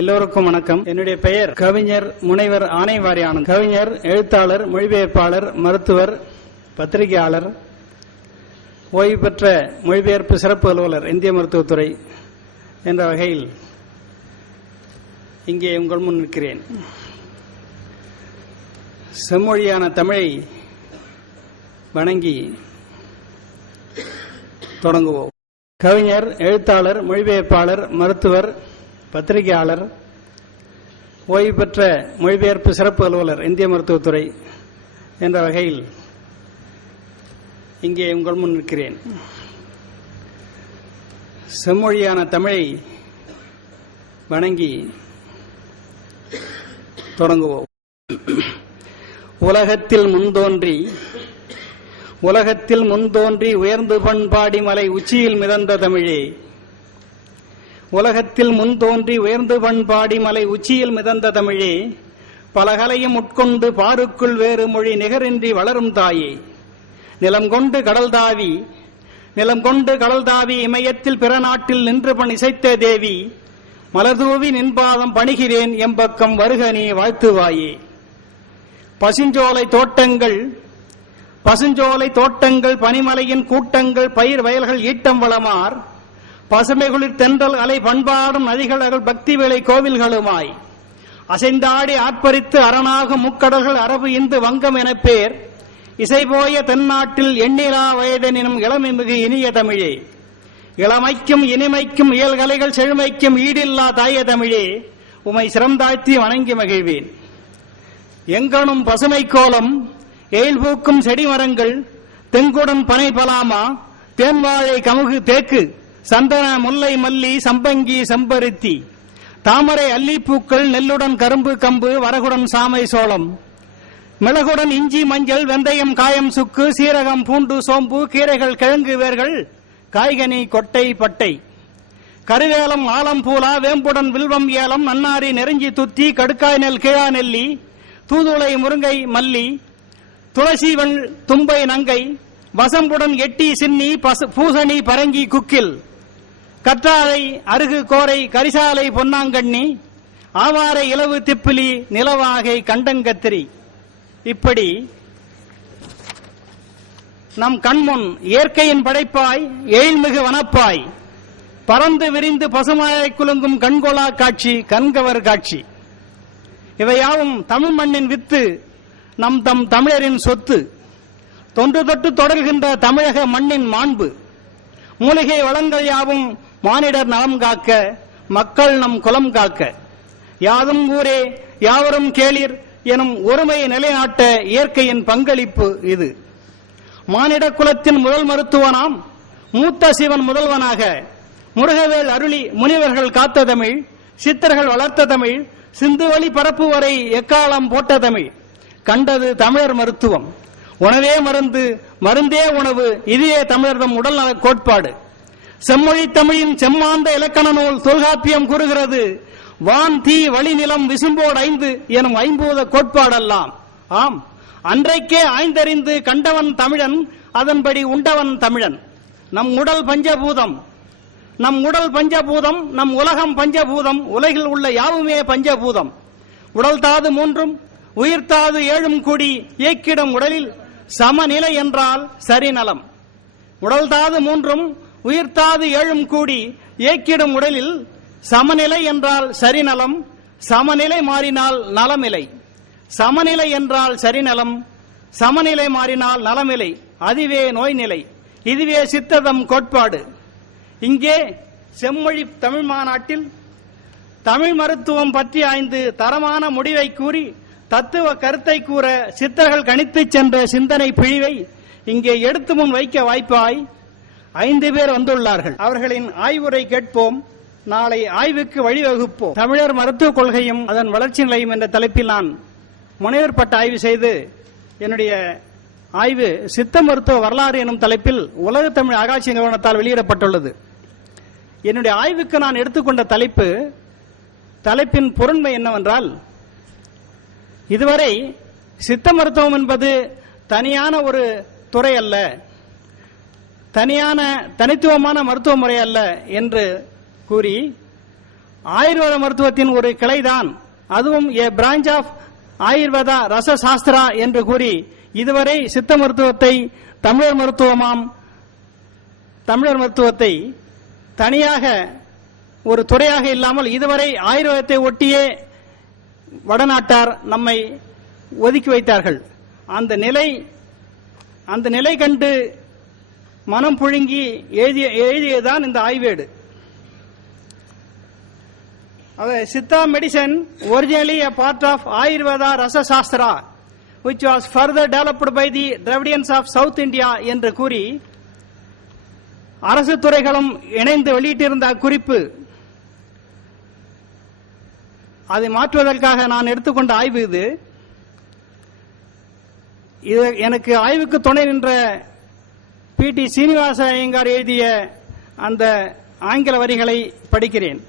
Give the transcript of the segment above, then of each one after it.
எல்லோருக்கும் வணக்கம். என்னுடைய பெயர் கவிஞர் முனைவர் ஆனைவாரி ஆனந்த். கவிஞர், எழுத்தாளர், மொழிபெயர்ப்பாளர், மருத்துவர், பத்திரிகையாளர், ஓய்வு பெற்ற மொழிபெயர்ப்பு சிறப்பு அலுவலர், இந்திய மருத்துவத்துறை என்ற வகையில் இங்கே உங்கள் முன் நிற்கிறேன். செம்மொழியான தமிழை வணங்கி தொடங்குவோம். கவிஞர், எழுத்தாளர், மொழிபெயர்ப்பாளர், மருத்துவர், பத்திரிகையாளர், ஓய்வு பெற்ற மொழிபெயர்ப்பு சிறப்பு அலுவலர், இந்திய மருத்துவத்துறை என்ற வகையில் இங்கே உங்கள் முன் நிற்கிறேன். செம்மொழியான தமிழை வணங்கி தொடங்குவோம். உலகத்தில் முன்தோன்றி உயர்ந்து பண்பாடி மலை உச்சியில் மிதந்த தமிழே, உலகத்தில் முன்தோன்றி உயர்ந்து பண்பாடி மலை உச்சியில் மிதந்த தமிழே, பலகலையும் உட்கொண்டு பாருக்குள் வேறு மொழி நிகரின்றி வளரும் தாயே, நிலம் கொண்டு கடல் தாவி இமயத்தில் பிற நாட்டில் நின்று பண் இசைத்த தேவி, மலர்தூவி நின்பாதம் பணிகிறேன் எம்பக்கம் வருக நீ வாழ்த்துவாயே. பசுஞ்சோலை தோட்டங்கள் பனிமலையின் கூட்டங்கள் பயிர் வயல்கள் ஈட்டம் வளமார், பசுமைகுளிர் தென்றல் அலை பண்பாடும் நதிகள் அகல் பக்தி வேலை கோவில்களுமாய், அசைந்தாடி ஆர்ப்பரித்து அரணாகும் முக்கடல்கள் அரபு இந்து வங்கம் எனப் பேர், இசைபோய தென்னாட்டில் எண்ணிலா வயதெனும் இளமைமிகு இனிய தமிழே, இளமைக்கும் இனிமைக்கும் இயல்கலைகள் செழுமைக்கும் ஈடில்லா தாய தமிழே, உமை சிறந்தாழ்த்தி வணங்கி மகிழ்வேன். எங்கனும் பசுமை கோலம், எழில்பூக்கும் செடி மரங்கள், தெங்குடன் பனை பலாமா, தேன்வாழை கமுகு தேக்கு, சந்தன முல்லை மல்லி சம்பங்கி செம்பருத்தி, தாமரை அல்லிப்பூக்கள், நெல்லுடன் கரும்பு கம்பு, வரகுடன் சாமை சோளம், மிளகுடன் இஞ்சி மஞ்சள் வெந்தயம் காயம் சுக்கு, சீரகம் பூண்டு சோம்பு, கீரைகள் கிழங்கு வேர்கள், காய்கனி கொட்டை பட்டை, கருவேலம் ஆலம் பூலா, வேம்புடன் வில்வம் ஏலம், நன்னாரி நெருஞ்சி துத்தி, கடுக்காய் நெல் கிழா நெல்லி, தூதுளை முருங்கை மல்லி, துளசிவள் தும்பை நங்கை, வசம்புடன் எட்டி சின்னி பூசணி பரங்கி குக்கில், கற்றாழை அருகு கோரை கரிசாலை பொன்னாங்கண்ணி, ஆவாரை இலவு திப்பிலி நிலவாகை கண்டங்கத்திரி. இப்படி நம் கண்முன் இயற்கையின் படைப்பாய் எழில்மிகு வனப்பாய் பறந்து விரிந்து பசுமாயை குலுங்கும் கண்கொளா காட்சி, கண்கவர் காட்சி. இவையாவும் தமிழ் மண்ணின் வித்து, நம் தமிழரின் சொத்து, தொன்று தொட்டு தொடர்கின்ற தமிழக மண்ணின் மாண்பு. மூலிகை வளங்கள் யாவும் மானிடர் நலம் காக்க, மக்கள் நம் குலம் காக்க, யாதும் ஊரே யாவரும் கேளீர் எனும் ஒருமையை நிலைநாட்ட இயற்கையின் பங்களிப்பு இது. மானிட குலத்தின் முதல் மருத்துவனாம் மூத்த சிவன் முதல்வனாக முருகவேல் அருளி முனிவர்கள் காத்த தமிழ், சித்தர்கள் வளர்த்த தமிழ், சிந்து வழி பரப்பு வரை எக்காலம் போட்ட தமிழ். கண்டது தமிழர் மருத்துவம். உணவே மருந்து, மருந்தே உணவு, இதுவே தமிழர்தம் உடல் நல கோட்பாடு. செம்மொழி தமிழின் செம்மாந்த இலக்கண நூல் தொல்காப்பியம் கூறுகிறது, வான் தீ வழி நிலம் விசும்போடு 5 எனும் ஐம்பூத கோட்பாடெல்லாம். ஆம், அன்றைக்கே ஆய்ந்தறிந்து கண்டவன் தமிழன், அதன்படி உண்டவன் தமிழன். நம் உடல் பஞ்சபூதம், நம் உலகம் பஞ்சபூதம், உலகில் உள்ள யாவுமே பஞ்சபூதம். உடல் தாது 3ம் உயிர்த்தாது 7ம் கூடி இயக்கிடும் உடலில் சமநிலை என்றால் சரிநலம். உடல் தாது 3ம் உயிர்த்தாது 7ம் கூடி இயக்கிடும் உடலில் சமநிலை என்றால் சரிநலம். சமநிலை மாறினால் நலமில்லை. சமநிலை என்றால் சரிநலம், சமநிலை மாறினால் நலமில்லை. அதுவே நோய்நிலை. இதுவே சித்ததம் கோட்பாடு. இங்கே செம்மொழி தமிழ் மாநாட்டில் தமிழ் மருத்துவம் பற்றி ஆய்ந்து தரமான முடிவை கூறி தத்துவ கருத்தை கூற சித்தர்கள் கணித்து சென்ற சிந்தனை பிழிவை இங்கே எடுத்து முன் வைக்க வாய்ப்பாய் 5 பேர் வந்துள்ளார்கள். அவர்களின் ஆய்வுரை கேட்போம். நாளை ஆய்வுக்கு வழிவகுப்போம். தமிழர் மருத்துவக் கொள்கையும் அதன் வளர்ச்சி நிலையும் என்ற தலைப்பில் நான் முனைவர் பட்ட ஆய்வு செய்து, என்னுடைய ஆய்வு சித்த மருத்துவ வரலாறு எனும் தலைப்பில் உலக தமிழ் ஆராய்ச்சி நிறுவனத்தால் வெளியிடப்பட்டுள்ளது. என்னுடைய ஆய்வுக்கு நான் எடுத்துக்கொண்ட தலைப்பின் பொருண்மை என்னவென்றால், இதுவரை சித்த மருத்துவம் என்பது தனியான ஒரு துறை அல்ல, தனித்துவமான மருத்துவ முறை அல்ல என்று கூறி ஆயுர்வேத மருத்துவத்தின் ஒரு கிளைதான், அதுவும் ஏ பிரான்ச் ஆஃப் ஆயுர்வேதா ரச சாஸ்திரா என்று கூறி இதுவரை சித்த மருத்துவத்தை தமிழர் மருத்துவத்தை தனியாக ஒரு துறையாக இல்லாமல் இதுவரை ஆயுர்வேதத்தை ஒட்டியே வடநாட்டார் நம்மை ஒதுக்கி வைத்தார்கள். அந்த நிலை கண்டு மனம் புழுங்கி எழுதியதுதான் இந்த ஆய்வேடு. Siddha medicine originally a part of Ayurveda Rasa Shastra, which was further developed by the Dravidians of South India என்று கூறி அரசு துறைகளும் இணைந்து வெளியிட்டிருந்த குறிப்பு அதை மாற்றுவதற்காக நான் எடுத்துக்கொண்ட ஆய்வு இது. எனக்கு ஆய்வுக்கு துணை நின்ற PT சீனிவாச ஐயங்கார் எழுதிய அந்த ஆங்கில வரிகளை படிக்கிறேன்.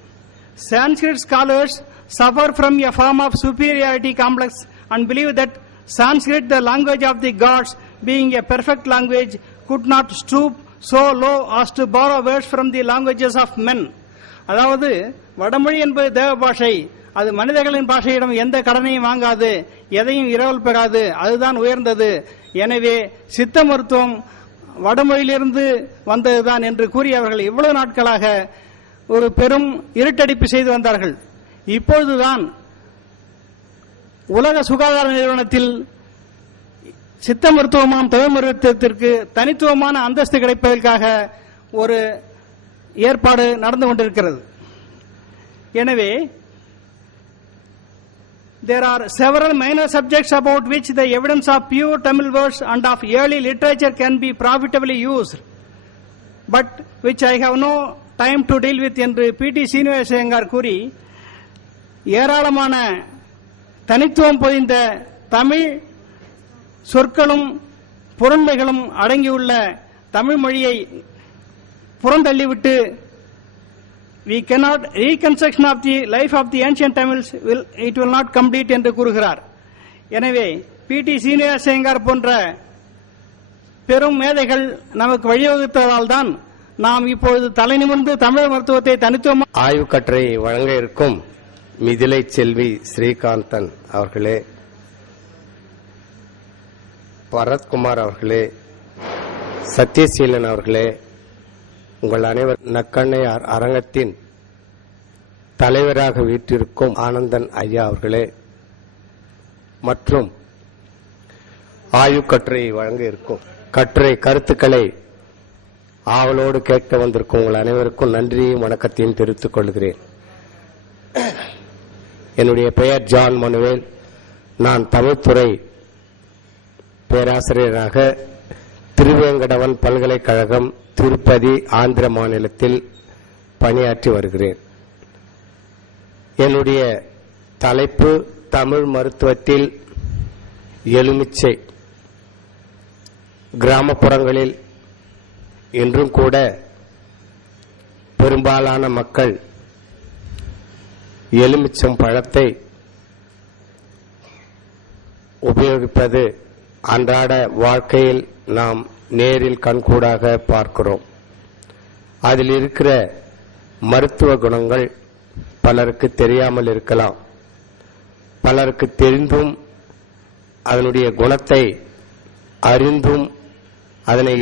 Sanskrit scholars suffer from a form of superiority complex and believe that Sanskrit, the language of the gods, being a perfect language, could not stoop so low as to borrow words from the languages of men. அதாவது வடமொழி என்பது தேவ பாஷை, அது மனிதர்களின் பாஷையிடம் எந்த கடனையும் வாங்காது, எதையும் இரவல் பெறாது, அதுதான் உயர்ந்தது. எனவே சித்த மருத்துவம் வடமொழியிலிருந்து வந்ததுதான் என்று கூறி அவர்கள் இவ்வளவு நாட்களாக ஒரு பெரும் இருட்டடிப்பு செய்து வந்தார்கள். இப்பொழுதுதான் உலக சுகாதார நிறுவனத்தில் சித்த மருத்துவமாம் தமிழ் மருத்துவத்திற்கு தனித்துவமான அந்தஸ்து கிடைப்பதற்காக ஒரு ஏற்பாடு நடந்து கொண்டிருக்கிறது. எனவே there are several minor subjects about which the evidence of pure Tamil words and of early literature can be profitably used, but which I have no time to deal with என்று PT சீனிவாச ஐயங்கார் கூறி ஏராளமான தனித்துவம் பொதிந்த தமிழ் சொற்களும் பொருண்மைகளும் அடங்கியுள்ள தமிழ் மொழியை புறந்தள்ளிவிட்டு we cannot reconstruction of the life of the ancient Tamils it will not complete என்று கூறுகிறார். எனவே PT Srinivasa Iyengar போன்ற பெரும் மேதைகள் நமக்கு வழிவகுத்ததால் தான் நாம் இப்பொழுது தலை நிமிர்ந்து தமிழ் மருத்துவத்தை தனித்துவமாக ஆய்வு கட்டுரை வழங்க இருக்கும் மிதிலை செல்வி ஸ்ரீகாந்தன் அவர்களே, பரத்குமார் அவர்களே, சத்யசீலன் அவர்களே, உங்கள் அனைவர் நக்கண்ணையார் அரங்கத்தின் தலைவராக வீற்றிருக்கும் ஆனந்தன் ஐயா அவர்களே மற்றும் ஆய்வு கட்டுரை வழங்க இருக்கும் கட்டுரை கருத்துக்களை ஆவலோடு கேட்க வந்திருக்கும் உங்கள் அனைவருக்கும் நன்றியும் வணக்கத்தையும் தெரிவித்துக் கொள்கிறேன். என்னுடைய பெயர் ஜான் மனுவேல். நான் தமிழ்துறை பேராசிரியராக திருவேங்கடவன் பல்கலைக்கழகம் திருப்பதி ஆந்திர மாநிலத்தில் பணியாற்றி வருகிறேன். என்னுடைய தலைப்பு தமிழ் மருத்துவத்தில் எலுமிச்சை. கிராமப்புறங்களில் இன்றும் கூட பெரும்பாலான மக்கள் எலுமிச்சம் பழத்தை உபயோகிப்பது அன்றாட வாழ்க்கையில் நாம் நேரில் கண்கூடாக பார்க்கிறோம். அதில் இருக்கிற மருத்துவ குணங்கள் பலருக்கு தெரியாமல் இருக்கலாம், பலருக்கு தெரிந்தும் அதனுடைய குணத்தை அறிந்தும் அதனை